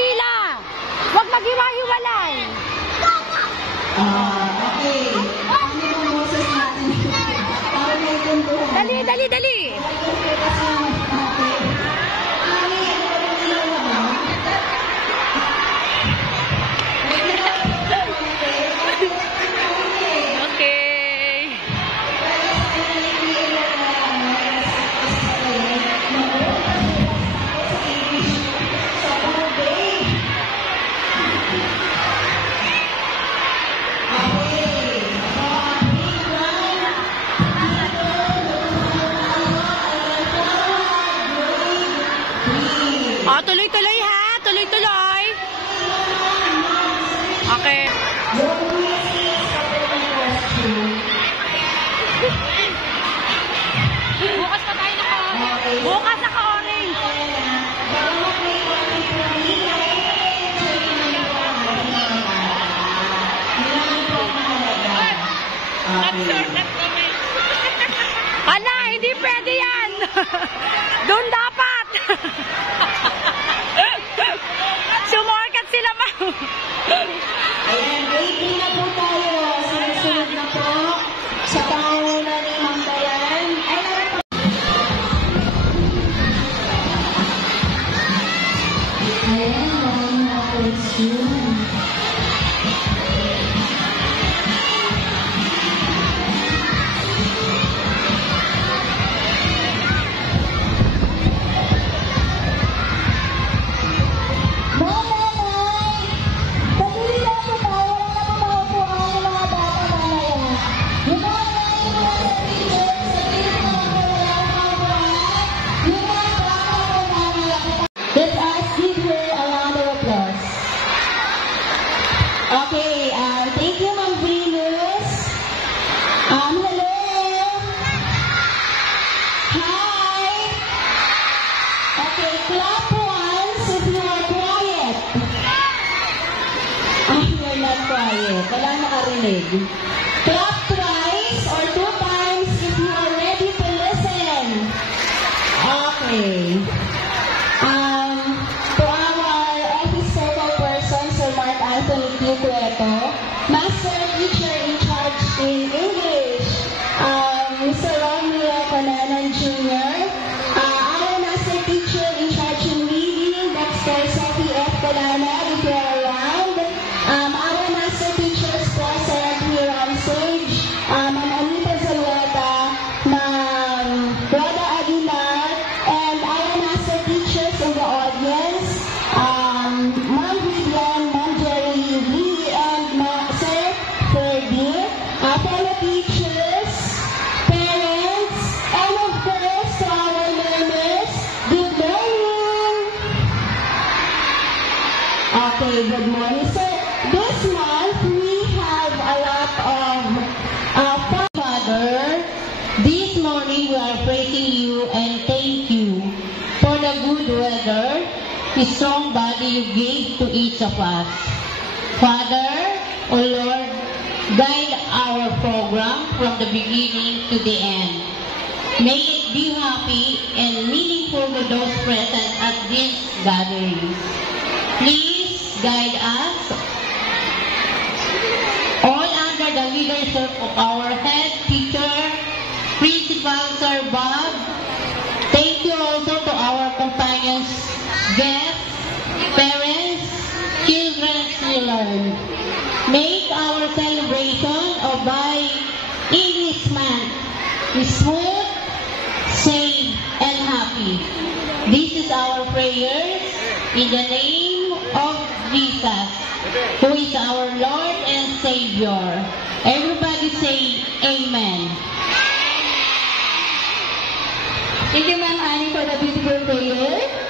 pila. Huwag maghiwa-hiwalay. Okay. Ano yung boses natin? Para may tuntuhan. Dali, dali, dali. Tuloy-tuloy ha, tuloy-tuloy. Okay. Bukas pa tayo naka-orange. Bukas naka-orange. Ala, hindi pwede yan. Doon dapat. Sumorkat sila, ma'am. Ayan, ready na po tayo. Sunod na po sa panguna ni Ma'am Dayan. Ayan, maraming na question. Okay, thank you, Ma'am Venus. Hello. Hi. Okay, clap once if you are quiet. You're not quiet. Wala nakarinig. Clap twice or 2 times if you are ready to listen. Okay. To our office circle person, Sir Mark Anthony Cueto, Master Teacher in Charge in English, Mr. Romeo Conanan Jr., our Master Teacher in Charge in Reading, Dexter Sophie F. Colana, if you are around, our Master Teachers present here on stage, Ma'am Anita Zalweta, Ma'am Roda Aguilar, and our Master Teachers in the audience, Ma'am Vivian, Ma'am Jerry Lee, and Sir Ferdy, fellow teachers, parents, and of course, to our learners, good morning! Okay, good morning, sir. This month, we have a lot of Father, this morning we are praising you and thank you for the good weather, the strong body you gave to each of us. Father, O Lord, guide our program from the beginning to the end. May it be happy and meaningful to those present at this gathering. Please guide us all under the leadership of our head teacher, Principal Sir Bob. Thank you also to our companions, guests, parents, children, children. Make our celebration of Thy English month smooth, safe, and happy. This is our prayers in the name of Jesus, who is our Lord and Savior. Everybody say Amen. Thank you, Ma'am Annie, for the beautiful prayer.